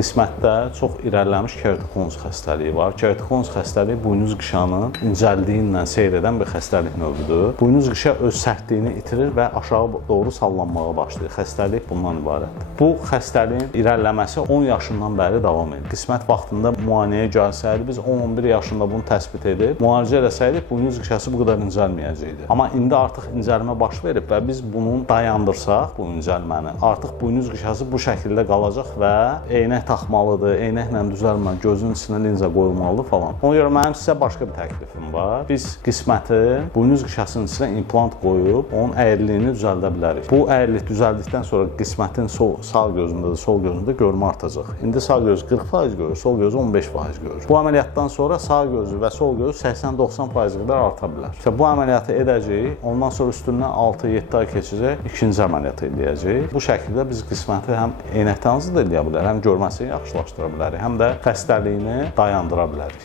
Qismətdə çox irəliləmiş keratokonus xəstəliyi var. Keratokonus xəstəliyi buynuz qışanın incəldiyi ilə seyr edən bir xəstəlik növüdür. Buynuz qışa öz sərtliyini itirir və aşağı doğru sallanmağa başlayır. Xəstəlik bundan ibarətdir. Bu xəstəliyin irəliləməsi 10 yaşından bəri davam edir. Qismət vaxtında müayinəyə gəlsəydi, biz 10-11 yaşında bunu təsbit edib, müalicə eləsəydik, buynuz qışası bu qədər incəlməyəcəkdi. Amma indi artıq incəlmə baş verib və biz bunu dayandırsaq, bu incəlməni, artıq buynuz qışası bu şəkildə qalacaq və eynək taxmalıdır, eynəklə düzəlmə, gözün içinə linza qoyulmalıdır falan. Ona görə mənim sizə başqa bir təklifim var. Biz qisməti buynuz qışasının içinə implant qoyub, onun əyriliyini düzəldə bilərik. Bu əyrilik düzəldikdən sonra qismətin sağ gözündə də, sol gözündə görmə artacaq. İndi sağ göz 40% görür, sol göz 15% görür. Bu əməliyyatdan sonra sağ gözü və sol göz 80-90% qədər arta bilər. İşte bu əməliyyatı edəcəyik, ondan sonra üstündən 6-7 ay keçəcək, ikinci əməliyyatı eləyəcəyik. Bu şəkildə biz qisməti həm eynəkdən azad edə bilərik, həm görməsini yaxşılaşdıra bilərik, həm də xəstəliyini dayandıra bilərik.